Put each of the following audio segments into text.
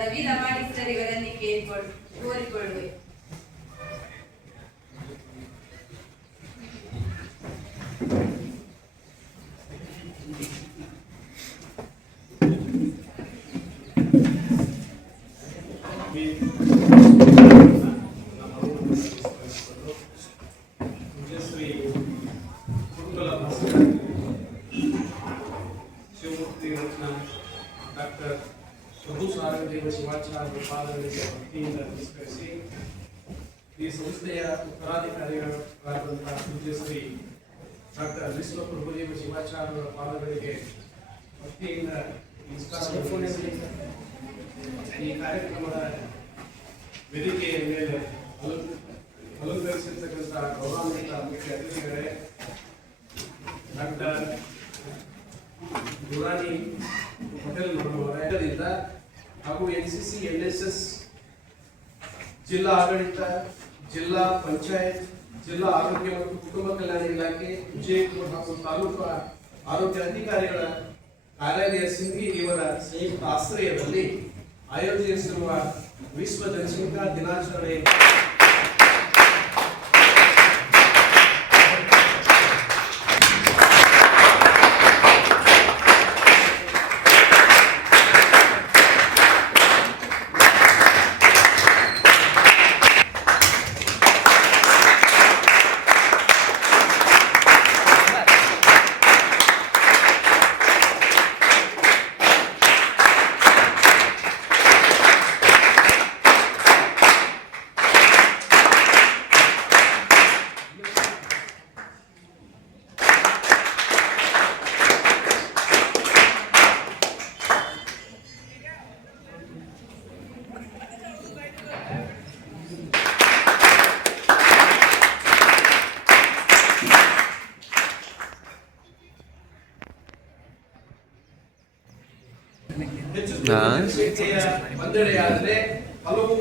Ravi Lamani sir ಇವರನ್ನು ಕೋರಿಕೊಳ್ಳುವೆ. Doctor ಪ್ರಭು ಸಾರಂಗದೇವ ಶಿವಾಚಾರ್ಯ ಪಾದಗಳಿಗೆ ಭಕ್ತಿಯಿಂದ ನಮಸ್ಕರಿಸಿ ಈ ಸಂಸ್ಥೆಯ ಉತ್ತರಾಧಿಕಾರಿಗಳಾದಂತಹ ಪೂಜ್ಯ ಶ್ರೀ ಡಾಕ್ಟರ್ ವಿಶ್ವ ಪ್ರಭುದೇವ ಶಿವಾಚಾರ್ಯರ ಪಾದಗಳಿಗೆ ಭಕ್ತಿಯಿಂದ ನಮಸ್ಕಾರ. ಈ ಕಾರ್ಯಕ್ರಮದ ವೇದಿಕೆಯ ಮೇಲೆ ಅಲಂಕರಿಸಿರ್ತಕ್ಕಂಥ ಗೌರವಾನ್ವಿತ ಮುಖ್ಯ ಅತಿಥಿಗಳೇ, ಡಾಕ್ಟರ್ ದುರಾನಿ ಪಟೇಲ್ ವಲಯದಿಂದ ಹಾಗೂ NCC NSS ಜಿಲ್ಲಾ ಆಡಳಿತ, ಜಿಲ್ಲಾ ಪಂಚಾಯತ್, ಜಿಲ್ಲಾ ಆರೋಗ್ಯ ಮತ್ತು ಕುಟುಂಬ ಕಲ್ಯಾಣ ಇಲಾಖೆ, ವಿಜಯಪುರ ಹಾಗೂ ತಾಲೂಕು ಆರೋಗ್ಯ ಅಧಿಕಾರಿಗಳ ಕಾರ್ಯಾಲಯ ಸಿಂಗಿ ಇವರ ಸಂಯುಕ್ತ ಆಶ್ರಯದಲ್ಲಿ ಆಯೋಜಿಸಿರುವ ವಿಶ್ವ ಜನಸಂಖ್ಯಾ ದಿನಾಚರಣೆ ಒಂದೆಡೆಯಾದರೆ ಹಲವು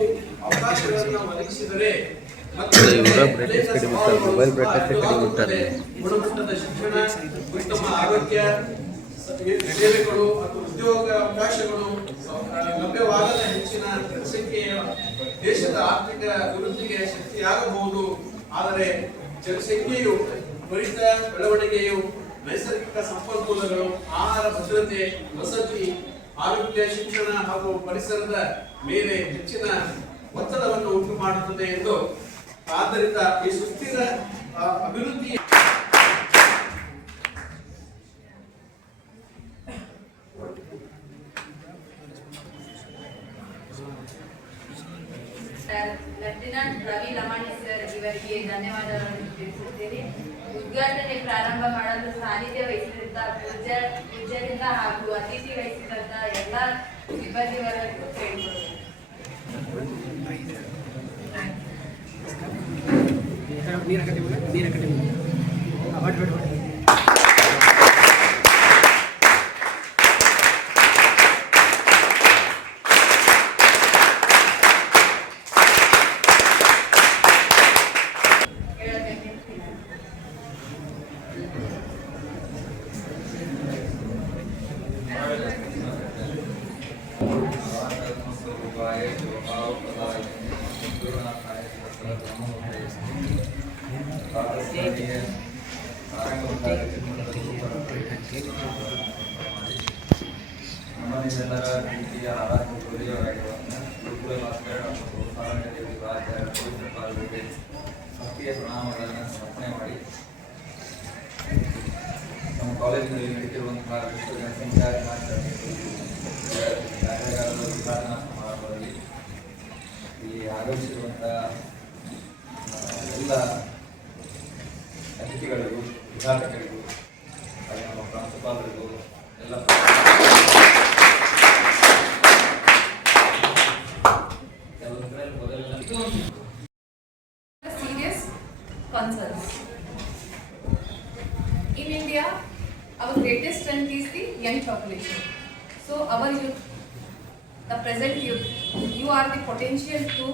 ಅವಕಾಶಗಳನ್ನು ಒದಗಿಸಿದರೆ ಗುಣಮಟ್ಟದ ಶಿಕ್ಷಣ, ಉತ್ತಮ ಆರೋಗ್ಯ ಸೇವೆಗಳು ಮತ್ತು ಉದ್ಯೋಗ ಅವಕಾಶಗಳು ಲಭ್ಯವಾಗದ ಹೆಚ್ಚಿನ ಜನಸಂಖ್ಯೆಯ ದೇಶದ ಆರ್ಥಿಕ ಅಭಿವೃದ್ಧಿಗೆ ಶಕ್ತಿಯಾಗಬಹುದು. ಆದರೆ ಜನಸಂಖ್ಯೆಯು ತ್ವರಿತ ಬೆಳವಣಿಗೆಯು ನೈಸರ್ಗಿಕ ಸಂಪನ್ಮೂಲಗಳು, ಆಹಾರ ಭದ್ರತೆ, ವಸತಿ, ಆರೋಗ್ಯ, ಶಿಕ್ಷಣ ಹಾಗೂ ಪರಿಸರದ ಮೇಲೆ ಹೆಚ್ಚಿನ ಒತ್ತಡವನ್ನು ಉಂಟು ಮಾಡುತ್ತದೆ ಎಂದು, ಆದ್ದರಿಂದ ಈ ಸುಸ್ಥಿರ ಅಭಿವೃದ್ಧಿ ಲೆಫ್ಟಿನೆಂಟ್ ರವಿ ಲಮಾಣಿ ಸರ್ ಇವರಿಗೆ ಧನ್ಯವಾದಗಳನ್ನು ತಿಳಿಸುತ್ತೇನೆ. ಉದ್ಘಾಟನೆ ಪ್ರಾರಂಭ ಮಾಡಲು ಸಾನ್ನಿಧ್ಯ ವಹಿಸಿದಂತ ಪೂಜ್ಯರಿಂದ ಹಾಗೂ ಅತಿಥಿ ವಹಿಸಿದಂತ ಎಲ್ಲ ಸಿಬ್ಬಂದಿ ವರ್ಗಕ್ಕೂ ಕೇಳಿಕೊಳ್ಳುತ್ತೇನೆ. ನಮ್ಮನೆಲ್ಲರ ಪ್ರೀತಿಯ ಆರಾಧ್ಯ ಗುರುದೇವರಾಗಿರುವಂತಹ ಗುರುಕುಲ ಭಾಸ್ಕರ ಡಾಕ್ಟರ್ ಪ್ರಭು ಸಾರಂಗದೇವ ಶಿವಾಚಾರ್ಯ ಪವಿತ್ರ ಪಾದಗಳಿಗೆ ಭಕ್ತಿಯ ಪ್ರಣಾಮಗಳನ್ನು ಸಮರ್ಪಣೆ ಮಾಡಿ, ನಮ್ಮ ಕಾಲೇಜಿನಲ್ಲಿ ನಡೆದಿರುವಂತಹ ವಿಶ್ವ ಜನಸಂಖ್ಯಾ ದಿನಾಚರಣೆ ಕಾರ್ಯಾಗಾರದ ಉದ್ಘಾಟನಾ ಸಮಾರಂಭದಲ್ಲಿ ಈ ಆಗಮಿಸಿರುವಂತಹ ಎಲ್ಲ ಅತಿಥಿಗಳಿಗೂ, ಉದ್ಘಾಟಕರಿಗೂ, ಹಾಗೆ ನಮ್ಮ ಪ್ರಾಂಶುಪಾಲರಿಗೂ ಎಲ್ಲ serious concerns. In India, our greatest strength is the young population. So our youth, the present youth, you are the potential to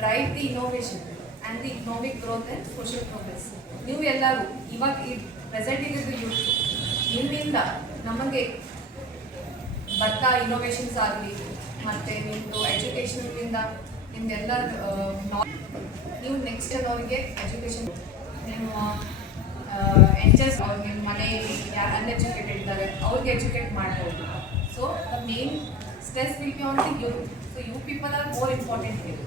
drive the innovation and the economic growth and social progress. ನೀವು ಎಲ್ಲರೂ ಇವಾಗ present ಇದ್ದಿದ್ದು youth, ನಿಮ್ಮಿಂದ ನಮಗೆ ಬರ್ತಾ innovations ಆಗಲಿ, ಮತ್ತು ನಿಮ್ಮ ಎಜುಕೇಷನ್ನಿಂದ ನಿಮ್ದೆಲ್ಲ ನೀವು ನೆಕ್ಸ್ಟ್ ಅವ್ರಿಗೆ ಎಜುಕೇಷನ್ ನೀವು ಎಂಜಸ್ ನಿಮ್ಮ ಮನೆಯಲ್ಲಿ ಯಾರು ಅನ್ಎಜುಕೇಟೆಡ್ ಇದ್ದಾರೆ ಅವ್ರಿಗೆ ಎಜುಕೇಟ್ ಮಾಡ್ಬೋದು. So the main stress will be on the youth. So you people are more important here.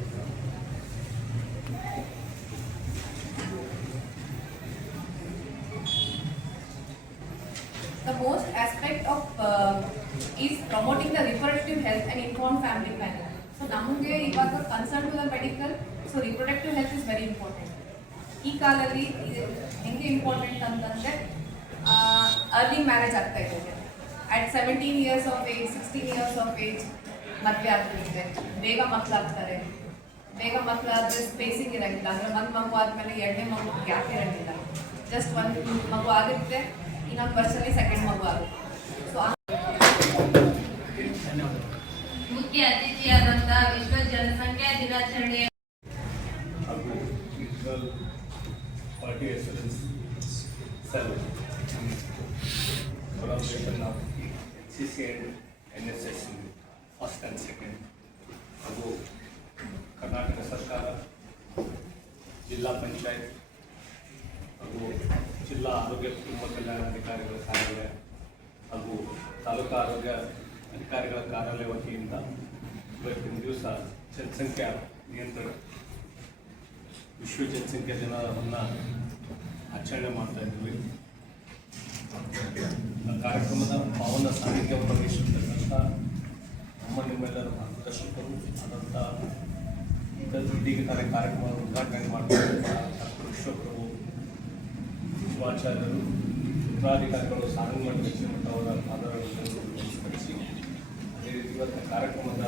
The most aspect of is promoting the reproductive health and informed family planning. So ನಮಗೆ ಇವಾಗ concern to the medical, so reproductive health is very important. ಈ ಕಾಲದಲ್ಲಿ ಹೆಂಗೆ important ಅಂತಂದರೆ early marriage ಆಗ್ತಾ ಇದೆ. At 17 years of age, 16 years of age ಮದುವೆ ಆಗ್ತಿರುತ್ತೆ. ಬೇಗ ಮಕ್ಕಳಾಗ್ತಾರೆ. ಬೇಗ ಮಕ್ಕಳಾದರೆ ಸ್ಪೇಸಿಂಗ್ ಇರೋಂಗಿಲ್ಲ. ಅಂದರೆ ಒಂದು ಮಗು ಆದಮೇಲೆ ಎರಡನೇ ಮಗು ಗ್ಯಾಪ್ ಇರೋಂಗಿಲ್ಲ. ಜಸ್ಟ್ ಒಂದು ಮಗು ಆಗುತ್ತೆ, ಇನ್ನೊಂದು ವರ್ಷದಲ್ಲಿ ಸೆಕೆಂಡ್ ಮಗು ಆಗುತ್ತೆ. ಸೊ ಮುಖ್ಯ ಅತಿಥಿಯಾದಂತಹ ವಿಶ್ವ ಜನಸಂಖ್ಯಾ ದಿನಾಚರಣೆಯ ಹಾಗೂ mutual party excellence cell collaboration of NCC and NSS first and second ಹಾಗೂ ಕರ್ನಾಟಕ ಸರ್ಕಾರ, ಜಿಲ್ಲಾ ಪಂಚಾಯತ್ ಹಾಗೂ ಜಿಲ್ಲಾ ಆರೋಗ್ಯ ಕುಟುಂಬ ಕಲ್ಯಾಣಾಧಿಕಾರಿಗಳ ಕಾರ್ಯಾಲಯ ಹಾಗೂ ತಾಲೂಕು ಆರೋಗ್ಯ ಅಧಿಕಾರಿಗಳ ಕಾರ್ಯಾಲಯ ವತಿಯಿಂದ ಇವತ್ತಿನ ದಿವಸ ಜನಸಂಖ್ಯಾ ನಿಯಂತ್ರಣ ವಿಶ್ವ ಜನಸಂಖ್ಯಾ ದಿನವನ್ನು ಆಚರಣೆ ಮಾಡ್ತಾ ಇದ್ದೀವಿ. ಕಾರ್ಯಕ್ರಮದ ಪಾವನ ಸಾಹಿತ್ಯವನ್ನು ವಹಿಸಿರ್ತಕ್ಕಂಥ ನಿಮ್ಮೆಲ್ಲರ ಮಾರ್ಗದರ್ಶಕರು ಆದಂಥ ಇದೀಗ ಕಾರ್ಯಕ್ರಮವನ್ನು ಉದ್ಘಾಟನೆ ಮಾಡ್ತಿರ್ತಕ್ಕಂಥ ಡಾಕ್ಟರ್ ವಿಶ್ವಪ್ರಭು ಶಿವಾಚಾರ್ಯರು, ಉತ್ತರಾಧಿಕಾರಿಗಳು, ಸಾರಂಗಮಠ ದಕ್ಷಿಣಮಠ ಅವರ ಪಾದಗಳನ್ನು ನಮಸ್ಕರಿಸಿ, ಅದೇ ರೀತಿ ಇವತ್ತಿನ ಕಾರ್ಯಕ್ರಮದ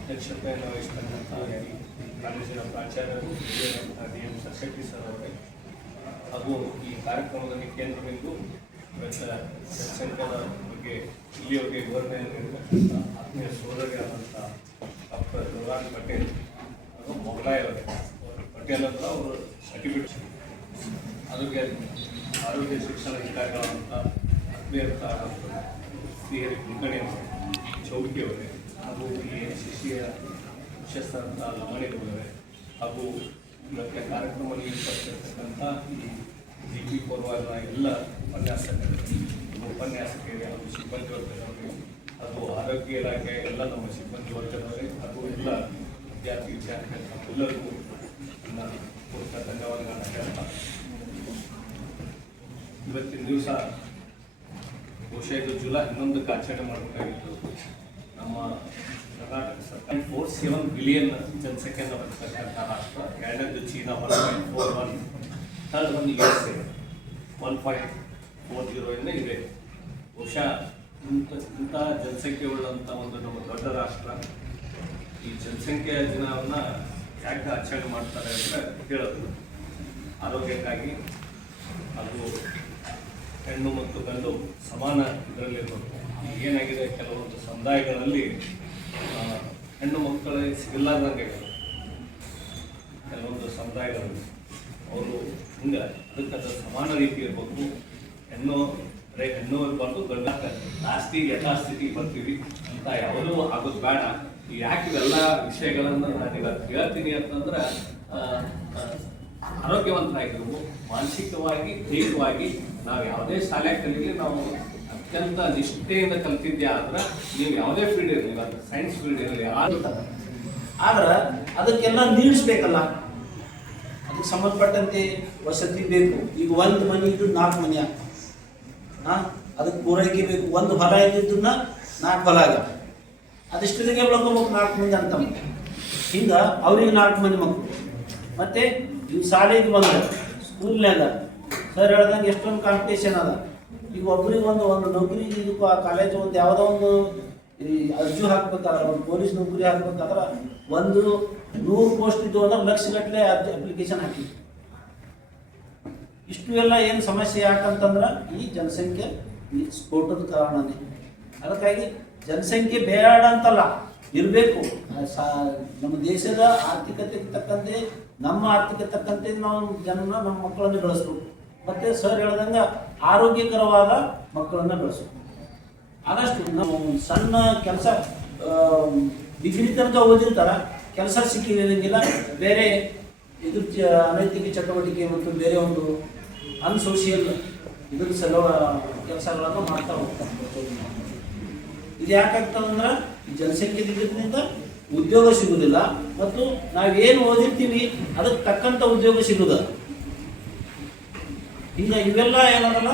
ಅಧ್ಯಕ್ಷತೆಯನ್ನು ವಹಿಸಿರ್ತಕ್ಕಂಥ ಕಾಲೇಜಿನ ಪ್ರಾಚಾರ್ಯರು DM ಸಶೆಟ್ಟಿ ಸರ್ ಅವರೇ ಹಾಗೂ ಈ ಕಾರ್ಯಕ್ರಮದಲ್ಲಿ ಕೇಂದ್ರ ಬಿಂದು ಜನಸಂಖ್ಯಾದ ಬಗ್ಗೆ ಇಲ್ಲಿಯವರೆಗೆ ವಿವರಣೆ ನೀಡಿರ್ತಕ್ಕಂಥ ಆತ್ಮೀಯ ಸೋದರಿಯಾದಂಥ ಡಾಕ್ಟರ್ ಗೌರಾನ್ ಪಟೇಲ್ ಹಾಗೂ ಮೊಘಲಾಯ್ ಅವರೇ. ಪಟೇಲ್ ಅಂತ ಅವರು ಸರ್ಟಿಫಿಕೇಟ್ ಆರೋಗ್ಯ ಶಿಕ್ಷಣ ಅಧಿಕಾರಿಗಳಾದಂಥ ಆತ್ಮೀಯರಂಥ ಡಾಕ್ಟರ್ ಶ್ರೀಹರಿ ಕುಲಕರ್ಣಿ ಅವರು, ಚೌಕಿ ಅವರೇ ಹಾಗೂ ಈ NCCಯ ಮುಖ್ಯಸ್ಥರಂಥ ಲಮಣಿಗಳವರೇ ಹಾಗೂ ಇವತ್ತಿನ ಕಾರ್ಯಕ್ರಮದಲ್ಲಿ ಇರ್ತಕ್ಕಂಥ ಈ DP ಪೂರ್ವದ ಎಲ್ಲ ಉಪನ್ಯಾಸಕರಿಗೆ ಹಾಗೂ ಸಿಬ್ಬಂದಿ ವರ್ಗದವರಿಗೆ ಹಾಗೂ ಆರೋಗ್ಯ ಇಲಾಖೆ ಎಲ್ಲ ನಮ್ಮ ಸಿಬ್ಬಂದಿ ವರ್ಗದವರೇ ಹಾಗೂ ಎಲ್ಲ ವಿದ್ಯಾರ್ಥಿಗಳು ಎಲ್ಲರಿಗೂ ನನ್ನ ಪೂರ್ಣ ಧನ್ಯವಾದಗಳನ್ನು ಹೇಳ್ತಾ, ಇವತ್ತಿನ ದಿವಸ ಬಹುಶಃ ಇದು ಜುಲೈ 11ಕ್ಕೆ ಆಚರಣೆ ಮಾಡಬೇಕಾಗಿತ್ತು. ನಮ್ಮ ಕರ್ನಾಟಕ ಸರ್ಕಾರ 47 ಬಿಲಿಯನ್ ಜನಸಂಖ್ಯೆಯನ್ನು ಹೊಂದಿರತಕ್ಕಂಥ ರಾಷ್ಟ್ರ. ಎರಡನೇದು ಚೀನಾ 1.41, ಥರ್ಡ್ ಒಂದು USA 1.40 ಇದೆ. ಬಹುಶಃ ಇಂಥ ಜನಸಂಖ್ಯೆ ಉಳ್ಳಂಥ ಒಂದು ನಮ್ಮ ದೊಡ್ಡ ರಾಷ್ಟ್ರ ಈ ಜನಸಂಖ್ಯೆಯ ದಿನವನ್ನು ಯಾಕೆ ಆಚರಣೆ ಮಾಡ್ತಾರೆ ಅಂದರೆ ಹೇಳೋದು ಆರೋಗ್ಯಕ್ಕಾಗಿ ಹಾಗೂ ಹೆಣ್ಣು ಮತ್ತು ಗಂಡು ಸಮಾನ ಇದರಲ್ಲಿರಬೇಕು. ಏನಾಗಿದೆ, ಕೆಲವೊಂದು ಸಮುದಾಯಗಳಲ್ಲಿ ಹೆಣ್ಣು ಮಕ್ಕಳಿಗೆ ಸಿಗಲಾರ್ದಂಗೆ ಕೆಲವೊಂದು ಸಮುದಾಯಗಳಲ್ಲಿ ಅವರು ಹಿಂಗೆ ಅದಕ್ಕೆ ಸಮಾನ ರೀತಿ ಇರಬೇಕು. ಹೆಣ್ಣು ಇರಬಾರ್ದು, ಗಂಡ ಜಾಸ್ತಿ ಯಥಾಸ್ಥಿತಿಗೆ ಬರ್ತೀವಿ ಅಂತ ಯಾವುದೂ ಆಗೋದು ಬೇಡ. ಯಾಕೆ ಇವೆಲ್ಲ ವಿಷಯಗಳನ್ನು ನಾನು ಇವತ್ತು ಹೇಳ್ತೀನಿ ಅಂತಂದ್ರೆ ಆರೋಗ್ಯವಂತರಾಗಿರ್ಬೋದು, ಮಾನಸಿಕವಾಗಿ ದೈಹಿಕವಾಗಿ ನಾವು ಯಾವುದೇ ಶಾಲೆ ಕಲೀಲಿ ನಾವು ಅತ್ಯಂತ ನಿಷ್ಠೆಯಿಂದ ಕಲ್ತಿದ್ದೆ ಆದ್ರೆ ನೀವು ಯಾವುದೇ ಫೀಲ್ಡ್ ಇರಲಿ, ಇವತ್ತು ಸೈನ್ಸ್ ಫೀಲ್ಡ್ ಇರಲಿ, ಆದ್ರೆ ಅದಕ್ಕೆಲ್ಲ ನೀಡಿಸ್ಬೇಕಲ್ಲ. ಅದಕ್ಕೆ ಸಂಬಂಧಪಟ್ಟಂತೆ ವಸತಿ ಬೇಕು. ಈಗ ಒಂದು ಮನೆ ಇದ್ದು 4 ಮನೆ ಆಗ್ತದೆ. ಅದಕ್ಕೆ ಪೂರೈಕೆ ಬೇಕು. ಒಂದು ಹೊಲ ಇದ್ದಿದ್ದನ್ನ 4 ಹೊಲ ಆಗ ಅದಿಷ್ಟದಿಗೆ ಬೆಳ್ಕೊಬೇಕು 4 ಮಂದಿ ಅಂತ. ಹಿಂಗೆ ಅವ್ರಿಗೆ 4 ಮಂದಿ ಮಕ್ಕಳು. ಮತ್ತು ಇವು ಶಾಲೆಗೆ ಬಂದ ಸ್ಕೂಲ್ನಾಗ ಸರ್ ಹೇಳ್ದಂಗೆ ಎಷ್ಟೊಂದು ಕಾಂಪಿಟೇಷನ್ ಅದ. ಈಗ ಒಬ್ರಿಗೆ ಒಂದು ನೌಕರಿ, ಇದಕ್ಕೂ ಆ ಕಾಲೇಜ್ ಒಂದು ಯಾವುದೋ ಒಂದು ಅರ್ಜಿ ಹಾಕ್ಬೇಕಾದ್ರೆ, ಒಂದು ಪೊಲೀಸ್ ನೌಕರಿ ಹಾಕ್ಬೇಕಾದ್ರೆ 100 ಪೋಸ್ಟ್ ಇದ್ದು ಅಂದ್ರೆ ಲಕ್ಷಗಟ್ಟಲೆ ಅಪ್ಲಿಕೇಶನ್ ಹಾಕಿ. ಇಷ್ಟು ಎಲ್ಲ ಏನು ಸಮಸ್ಯೆ ಯಾಕಂತಂದ್ರೆ ಈ ಜನಸಂಖ್ಯೆ ಈ ಸ್ಫೋಟದ ಕಾರಣನೇ. ಅದಕ್ಕಾಗಿ ಜನಸಂಖ್ಯೆ ಬೇಡ ಅಂತಲ್ಲ, ಇರಬೇಕು. ನಮ್ಮ ದೇಶದ ಆರ್ಥಿಕತೆಗೆ ತಕ್ಕಂತೆ, ನಮ್ಮ ಆರ್ಥಿಕತೆ ತಕ್ಕಂತೆ ನಾವು ನಮ್ಮ ಮಕ್ಕಳನ್ನು ಬೆಳೆಸ್ಬೇಕು. ಮತ್ತು ಸರ್ ಹೇಳ್ದಂಗೆ ಆರೋಗ್ಯಕರವಾದ ಮಕ್ಕಳನ್ನು ಬೆಳೆಸಬೇಕು. ಆದಷ್ಟು ನಾವು ಸಣ್ಣ ಕೆಲಸ ಡಿಗ್ರಿ ತನಕ ಓದಿರ್ತಾರ, ಕೆಲಸ ಸಿಕ್ಕಿರಂಗಿಲ್ಲ, ಬೇರೆ ಇದು ಅನೈತಿಕ ಚಟುವಟಿಕೆ ಮತ್ತು ಬೇರೆ ಒಂದು ಅನ್ಸೋಷಿಯಲ್ ಇದ್ರ ಸಲುವ ಕೆಲಸಗಳನ್ನು ಮಾಡ್ತಾ ಹೋಗ್ತಾರೆ. ಇದು ಯಾಕಾಗ್ತದಂದ್ರೆ ಜನಸಂಖ್ಯೆ ದಿಗ್ಗದಿಂದ ಉದ್ಯೋಗ ಸಿಗುವುದಿಲ್ಲ ಮತ್ತು ನಾವೇನು ಓದಿರ್ತೀವಿ ಅದಕ್ಕೆ ತಕ್ಕಂಥ ಉದ್ಯೋಗ ಸಿಗುದ. ಈಗ ಇವೆಲ್ಲ ಏನಲ್ಲ